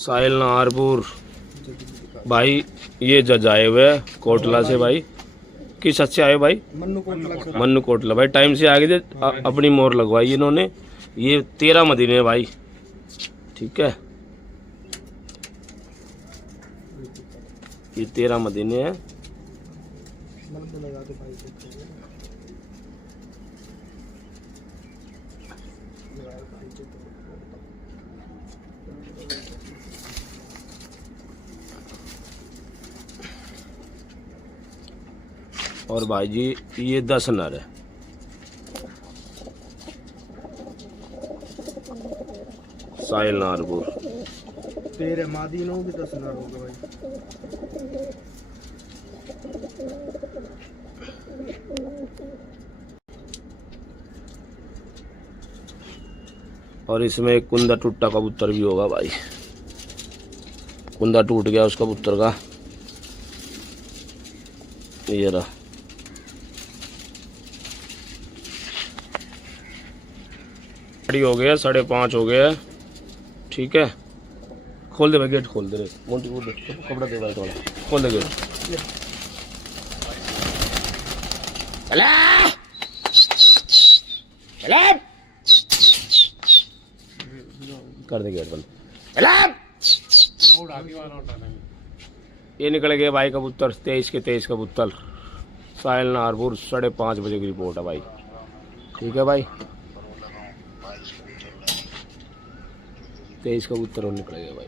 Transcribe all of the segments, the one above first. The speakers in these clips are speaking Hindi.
साहिल नारपुर भाई, ये जज आए हुए कोटला से भाई। किस अच्छे आए भाई? मन्नू कोटला भाई। टाइम से आगे थे, अपनी मोहर लगवाई इन्होंने। ये 13 मदीने भाई, ठीक है। ये 13 मदीने हैं। और भाई जी ये 10 नर है। साहिल नारपुर तेरे मादीनों भी 10 नर होगा भाई। और इसमें एक कुंदा टूटा कबूतर भी होगा भाई। कुंदा टूट गया उस कबूतर का, ये रहा। हो गया 5:30 हो गया, ठीक है। खोल दे भाई, गेट खोल दे रे मोंटी, कपड़ा दे भाई थोड़ा, खोल दे गेट। कर दे गेट बंद। ये निकल गए भाई कबूतर, 23 के 23 कबूतर। साहिल नारपुर 5:30 बजे की रिपोर्ट है भाई, ठीक है भाई। 23 कबूतर और निकल गए भाई।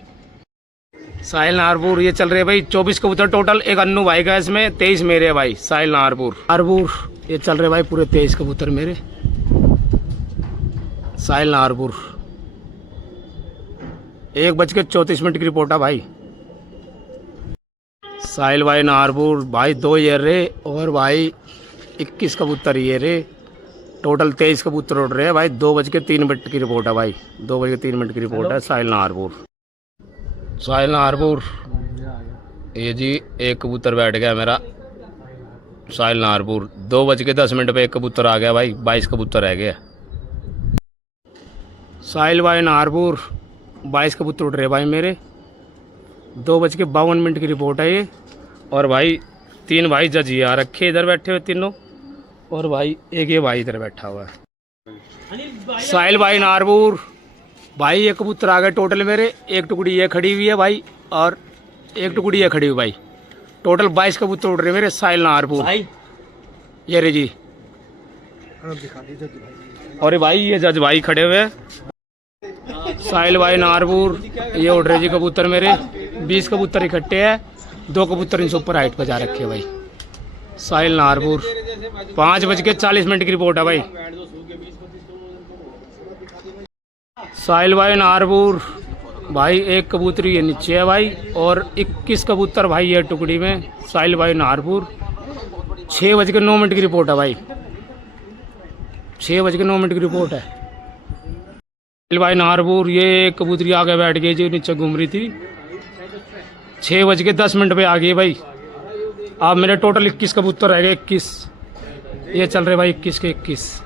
साहिल नारपुर ये चल रहे हैं भाई 24 कबूतर टोटल। एक अन्नू भाई का इसमें, 23 मेरे है भाई। साहिल नारपुर ये चल रहे भाई पूरे 23 कबूतर मेरे। साहिल नारपुर 1:34 की रिपोर्ट है भाई। साहिल भाई नारपुर भाई 2 ये रे, और भाई 21 कबूतर ये रे। टोटल 23 कबूतर उड़ रहे हैं भाई। 2:03 की रिपोर्ट है भाई। 2:03 की रिपोर्ट है साहिल नारपुर। साहिल नारपुर ये जी एक कबूतर बैठ गया मेरा। साहिल नारपुर 2:10 पे एक कबूतर आ गया भाई। 22 कबूतर रह गए। साहिल भाई नारपुर 22 कबूतर उड़ रहे भाई मेरे। 2:52 की रिपोर्ट है ये। और भाई 3 भाई जज ये आ रखे इधर बैठे हुए तीनों, और भाई एक ये भाई इधर बैठा हुआ है। साहिल भाई नारपुर भाई ये कबूतर आ गए टोटल मेरे। एक टुकड़ी ये खड़ी हुई है भाई, और एक टुकड़ी ये खड़ी हुई भाई। टोटल 22 कबूतर उड़ रहे मेरे। साहिल नारपुर ये रे जी। और भाई ये जज भाई खड़े हुए। साहिल भाई नारपुर ये उड़ रहे जी कबूतर मेरे। 20 कबूतर इकट्ठे हैं। 2 कबूतर इनसे ऊपर हाइट पर जा रखे भाई। साहिल नारपुर 5:40 की रिपोर्ट है भाई। साहिल भाई नारपुर भाई एक कबूतरी ये नीचे है भाई, और 21 कबूतर भाई ये टुकड़ी में। साहिल भाई नारपुर 6:09 की रिपोर्ट है भाई। 6:09 की रिपोर्ट है। साहिल भाई नारपुर ये कबूतरी आगे बैठ गई जो नीचे घूम रही थी। 6:10 पे आ गई भाई। अब मेरे टोटल 21 कबूतर रह गए। 21 ये चल रहे भाई, 21 के 21।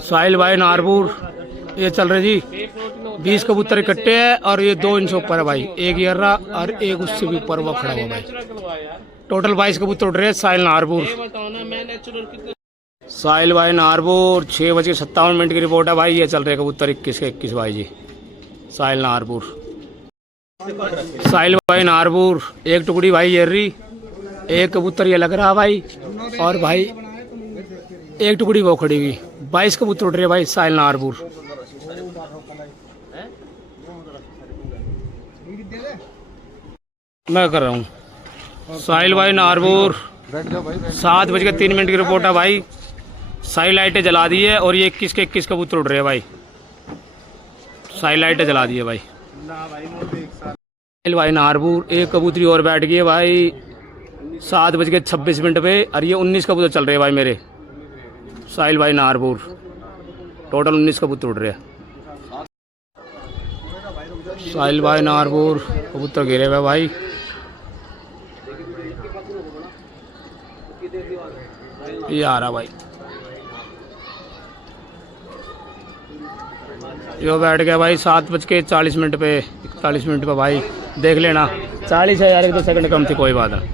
साहिल भाई नारपुर ये चल रहे जी 20 कबूतर इकट्ठे हैं, और ये 2 इनसे ऊपर है भाई। एक ये रहा और एक उससे भी ऊपर वो खड़ा हुआ भाई। टोटल 22 कबूतर उड़ रहे हैं साहिल नारपुर। साहिल भाई नारपुर 6:57 की रिपोर्ट है भाई। ये चल रहे कबूतर 21 के 21 भाई जी। साहिल नारपुर साहिल भाई नारपुर एक टुकड़ी भाई ये रही। एक कबूतर ये लग रहा भाई, और भाई एक टुकड़ी वो खड़ी हुई। 22 कबूतर उड़ रहे भाई साहिल नारपुर। मैं कर रहा हूँ साहिल भाई नारपुर 7:03 की रिपोर्ट है भाई। साइड लाइटें जला दी है, और ये 21 के 21 कबूतर उड़ रहे हैं भाई। साइड लाइटें जला दी है भाई। साहिल भाई नारपुर एक कबूतरी और बैठ गई है भाई 7:26 पे, और ये 19 कबूतर चल रहे हैं भाई मेरे। साहिल भाई नारपुर टोटल 19 कबूतर उड़ रहे हैं। साहिल भाई नारपुर कबूतर गिरे हुए भाई। ये आ रहा भाई। यो बैठ गया भाई 7:40 पे 41 पे भाई, देख लेना 40 है यार, 1-2 सेकंड कम थी, कोई बात नहीं।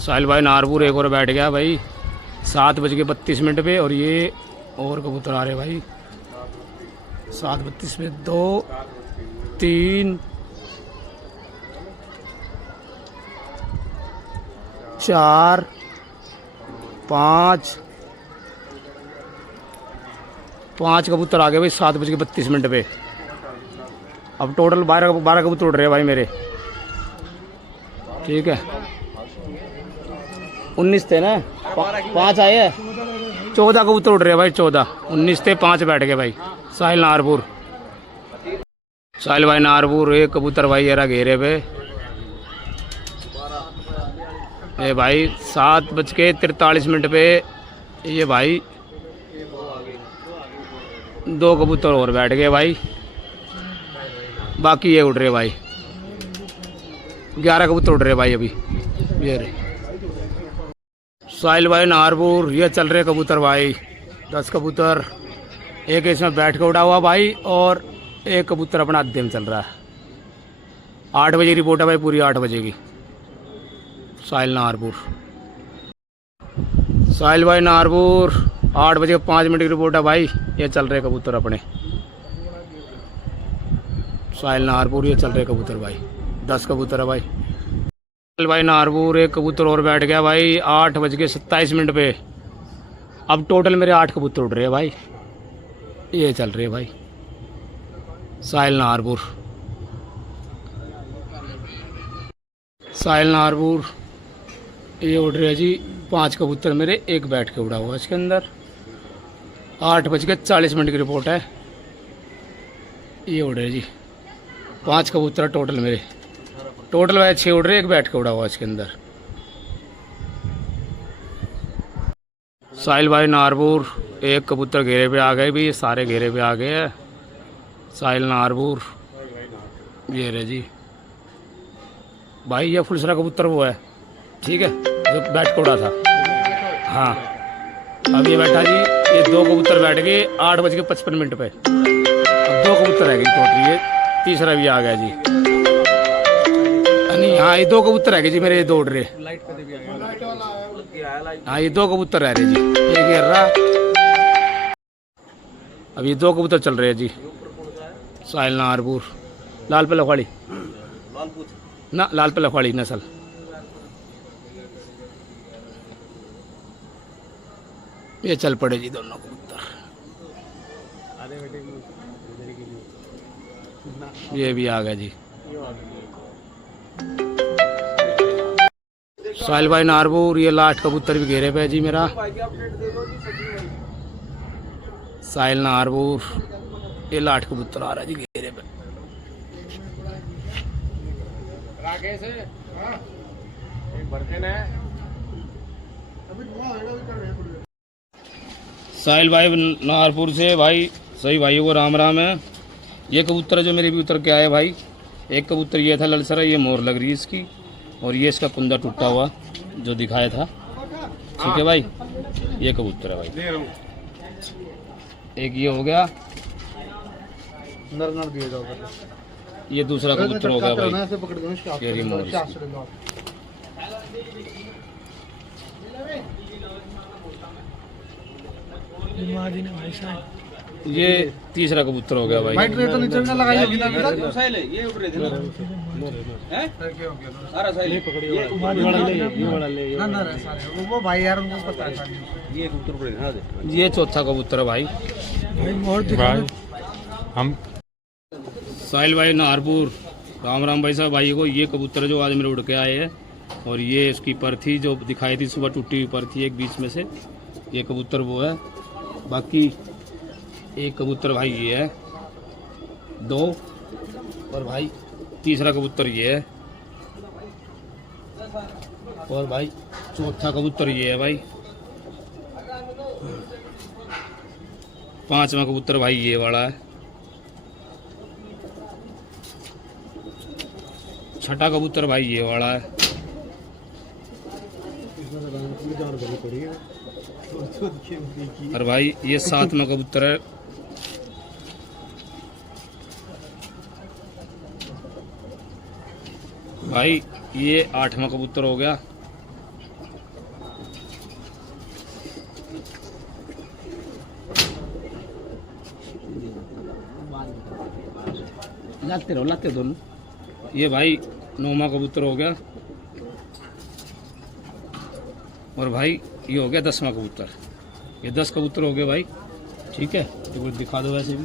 साहिल भाई नारपुर एक और बैठ गया भाई 7:32 पे, और ये और कबूतर आ रहे भाई 7:32 पे 2 3 4 5 कबूतर आ गए भाई 7:32 पे। अब टोटल 12 कबूतर उड़ रहे हैं भाई मेरे, ठीक है। 19 थे ना, 5 आए हैं, 14 कबूतर उड़ रहे हैं भाई, 14 19 थे, 5 बैठ गए भाई। साहिल नारपुर, साहिल भाई नारपुर एक कबूतर भाई ये रहा घेरे पे, ये भाई 7:43 पे, ये भाई 2 कबूतर और बैठ गए भाई, बाकी ये उड़ रहे भाई, 11 कबूतर उड़ रहे भाई अभी ये रहे। साहिल भाई नारपुर ये चल रहे कबूतर भाई 10 कबूतर, एक इसमें बैठ के उड़ा हुआ भाई, और एक कबूतर अपना अद्धे में चल रहा है। 8 बजे रिपोर्ट है भाई, पूरी 8 बजे की। साहिल नारपुर, साहिल भाई नारपुर 8:05 की रिपोर्ट है भाई, ये चल रहे कबूतर अपने। साहिल नारपुर ये चल रहे कबूतर भाई, 10 कबूतर है भाई। साहिल भाई नारपुर एक कबूतर और बैठ गया भाई 8:27 पे। अब टोटल मेरे 8 कबूतर उड़ रहे हैं भाई, ये चल रहे भाई। साहिल नारपुर, साहिल नारपुर ये उड़ रहे हैं जी 5 कबूतर मेरे, एक बैठ के उड़ा हुआ इसके अंदर। 8:40 की रिपोर्ट है, ये उड़ रहे जी 5 कबूतर टोटल मेरे, टोटल वह 6 उड़ रहे, एक बैठ के उड़ा हुआ इसके अंदर। साहिल भाई नारपुर एक कबूतर घेरे पे आ गए भी, सारे घेरे पे आ गए हैं। साहिल नारपुर ये रहे जी भाई, ये फुलसरा कबूतर वो है, ठीक है, जो बैठ के उड़ा था। हाँ अब ये बैठा जी, ये 2 कबूतर बैठ गए 8:55 पे। अब 2 कबूतर रह गए टोटल, ये तीसरा भी आ गया जी। नहीं हाँ ये 2 कबूतर रह गए जी मेरे, ये 2 उड़ रहे। हाँ ये 2 कबूतर रह रहे जी, एक गिर रहा। अब ये 2 कबूतर चल रहे हैं जी। साहिल नारपुर लाल पे लखवाड़ी ना, लाल पे लखवाड़ी नस्ल। ये चल पड़े जी दोनों कबूतर, ये भी आ गया जी। साहिल भाई नारपुर ये लास्ट कबूतर भी घेरे पे जी मेरा। साहिल नारपुर ये लास्ट कबूतर आ रहा है जी घेरे पे। साहिल भाई नारपुर से भाई, सही भाइयों को राम राम है। ये कबूतर जो मेरे भी उतर के आए भाई, एक कबूतर ये था ललसरा, ये मोर लग रही है इसकी, और ये इसका कुंदा टूटा हुआ जो दिखाया था, ठीक है भाई। ये कबूतर है भाई, एक ये हो गया, नर दिया जाओगे, ये दूसरा कबूतर हो गया भाई, केरी मोर। ये तीसरा कबूतर हो गया भाई। वाइट रेट तो नीचे ना लगाइए, ये उड़ रहे थे ना, हैं सारा साइल ये वाला ले ना ना सारे वो भाई यार उनको पता है। ये कबूतर उड़ रहे थे ना, ये चौथा कबूतर है भाई। हम साहिल भाई नारपुर राम राम भाई साहब भाई को। ये कबूतर जो आज मेरे उड़ के आए हैं, और ये इसकी पर थी जो दिखाई थी सुबह, टूटी हुई पर थी एक बीच में से, ये कबूतर वो है। बाकी एक कबूतर भाई ये है 2, और भाई तीसरा कबूतर ये है, और भाई चौथा कबूतर ये है भाई। 5वां कबूतर भाई ये वाला है। 6ठा कबूतर भाई ये वाला है। और भाई ये 7वां कबूतर है भाई ये 8वां कबूतर हो गया। लाते रहो दोनों। ये भाई 9वां कबूतर हो गया। और भाई ये हो गया 10वां कबूतर। ये 10 कबूतर हो गए भाई। ठीक है, एक बार दिखा दो वैसे भी।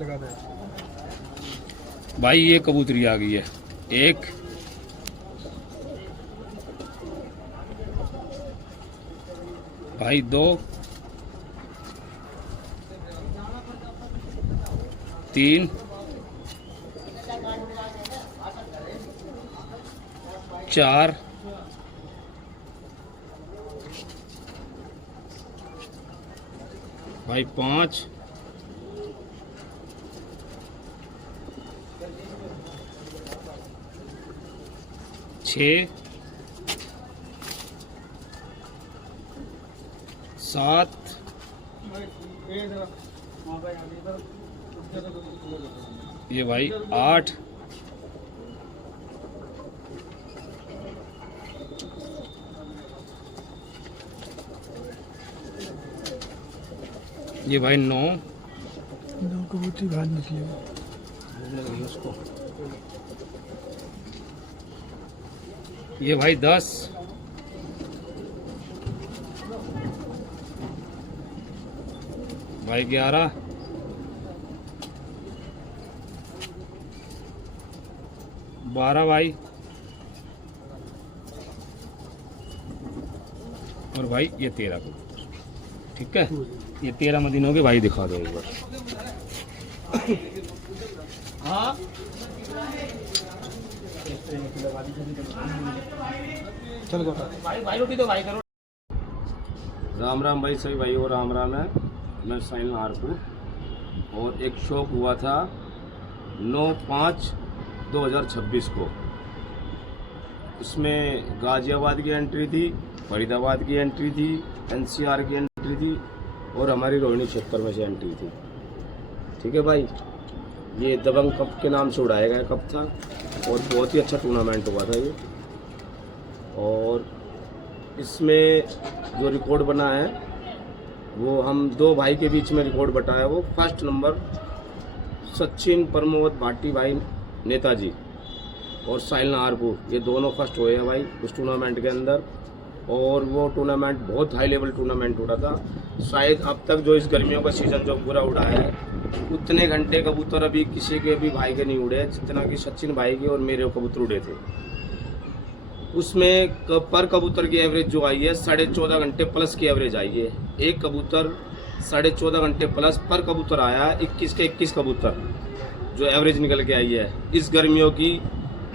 लगा दो भाई ये कबूतरी आ गई है। 1 भाई 2 3 4 भाई 5 6 7 ये भाई 8 ये भाई 9 कबूतरी बाहर निकली उसको। ये भाई 10 भाई 11 12 भाई। और भाई ये 13 को। ठीक है, ये 13 मदीनों के भाई दिखा दो एक बार। हाँ चल भाई रोटी तो भाई करो। राम राम भाई, सभी भाई और राम राम है। मैं साहिल नारपुर। और एक शौक हुआ था 9/5/2026 को। उसमें गाजियाबाद की एंट्री थी, फरीदाबाद की एंट्री थी, NCR की एंट्री थी और हमारी रोहिणी क्षेत्र में से एंट्री थी। ठीक है भाई, ये दबंग कप के नाम से उड़ाया गया कप था और बहुत ही अच्छा टूर्नामेंट हुआ था ये। और इसमें जो रिकॉर्ड बना है वो हम 2 भाई के बीच में रिकॉर्ड बटाया। वो फर्स्ट नंबर सचिन प्रमोद भाटी भाई नेताजी और साहिल नाहरपुर, ये दोनों फर्स्ट हुए हैं भाई उस टूर्नामेंट के अंदर। और वो टूर्नामेंट बहुत हाई लेवल टूर्नामेंट हो रहा था। शायद अब तक जो इस गर्मियों का सीज़न जो पूरा उड़ा है उतने घंटे कबूतर अभी किसी के भी भाई के नहीं उड़े जितना कि सचिन भाई के और मेरे कबूतर उड़े थे। उसमें पर कबूतर की एवरेज जो आई है 14.5 घंटे प्लस की एवरेज आई है। एक कबूतर 14.5 घंटे प्लस पर कबूतर आया। 21 के 21 कबूतर जो एवरेज निकल के आई है इस गर्मियों की,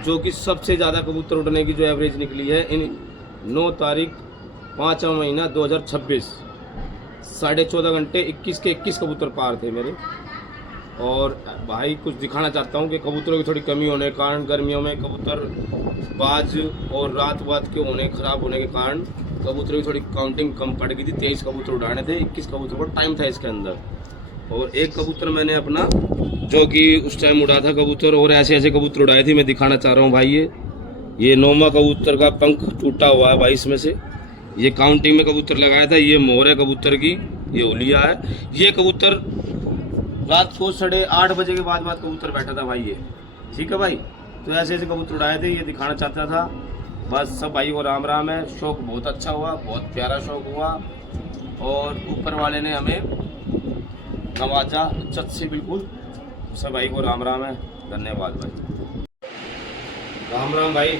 जो कि सबसे ज़्यादा कबूतर उड़ने की जो एवरेज निकली है इन 9 तारीख 5वां महीना 2026। 14.5 घंटे 21 के 21 कबूतर पार थे मेरे। और भाई कुछ दिखाना चाहता हूँ कि कबूतरों की थोड़ी कमी होने के कारण गर्मियों में कबूतर बाज और रात के होने खराब होने के कारण कबूतरों की थोड़ी काउंटिंग कम पड़ गई थी। 23 कबूतर उड़ाने थे, 21 कबूतर को टाइम था इसके अंदर। और एक कबूतर मैंने अपना जो कि उस टाइम उड़ा था कबूतर, और ऐसे ऐसे कबूतर उड़ाए थे। मैं दिखाना चाह रहा हूँ भाई, ये 9वां कबूतर का पंख टूटा हुआ है भाई इसमें से। ये काउंटिंग में कबूतर लगाया था। ये मोर है कबूतर की, ये उलिया है। ये कबूतर रात को 8:30 बजे के बाद कबूतर बैठा था भाई ये। ठीक है भाई, तो ऐसे ऐसे कबूतर उड़ाए थे, ये दिखाना चाहता था। बस सब भाई को राम राम है। शौक बहुत अच्छा हुआ, बहुत प्यारा शौक हुआ और ऊपर वाले ने हमें नवाजा इज्जत से बिल्कुल। सब भाई को राम राम है, धन्यवाद भाई। राम राम भाई।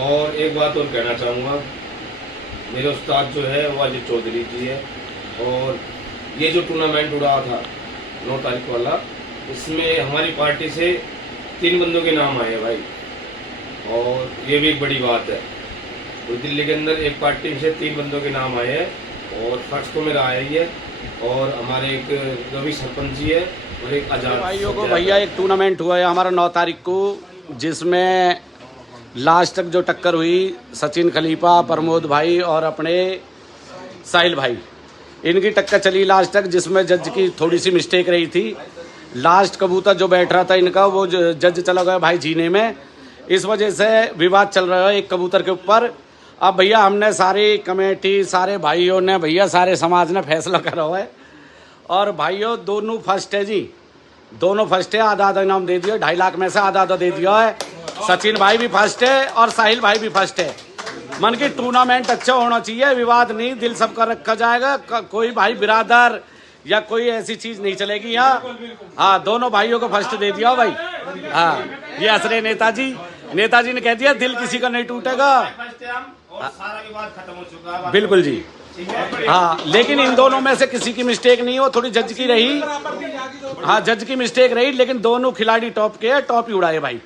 और एक बात और कहना चाहूँगा, मेरे उस्ताद जो है वो अजय चौधरी जी है। और ये जो टूर्नामेंट उड़ा था 9 तारीख वाला, इसमें हमारी पार्टी से 3 बंदों के नाम आए हैं भाई। और ये भी एक बड़ी बात है। तो दिल्ली के अंदर एक पार्टी से 3 बंदों के नाम आए हैं और फर्स्ट तो मेरा आया ही है। और हमारे एक रवि सरपंच जी है और एक आजाद भाइयों को। भैया एक टूर्नामेंट हुआ है हमारा 9 तारीख को, जिसमें लास्ट तक जो टक्कर हुई सचिन खलीफा, प्रमोद भाई और अपने साहिल भाई, इनकी टक्कर चली लास्ट तक, जिसमें जज की थोड़ी सी मिस्टेक रही थी। लास्ट कबूतर जो बैठ रहा था इनका वो जज चला गया भाई जीने में, इस वजह से विवाद चल रहा है एक कबूतर के ऊपर। अब भैया हमने सारी कमेटी, सारे भाइयों ने, भैया सारे समाज ने फैसला करा हुआ है और भाइयों दोनों फर्स्ट है जी, दोनों फर्स्ट है। आधा आधा इनाम दे दिया, 2.5 लाख में से आधा आधा दे दिया है। सचिन भाई भी फर्स्ट है और साहिल भाई भी फर्स्ट है। मन की टूर्नामेंट अच्छा होना चाहिए, विवाद नहीं, दिल सबका रखा जाएगा, कोई भाई बिरादर या कोई ऐसी चीज नहीं चलेगी यहाँ। हाँ, दोनों भाइयों को फर्स्ट दे दिया भाई। हाँ, ये असरे नेताजी ने कह दिया दिल किसी का नहीं टूटेगा। बिल्कुल जी। हाँ, लेकिन इन दोनों में से किसी की मिस्टेक नहीं हो, थोड़ी जज की रही। हाँ, जज की मिस्टेक रही, लेकिन दोनों खिलाड़ी टॉप के, टॉप ही उड़ाए भाई।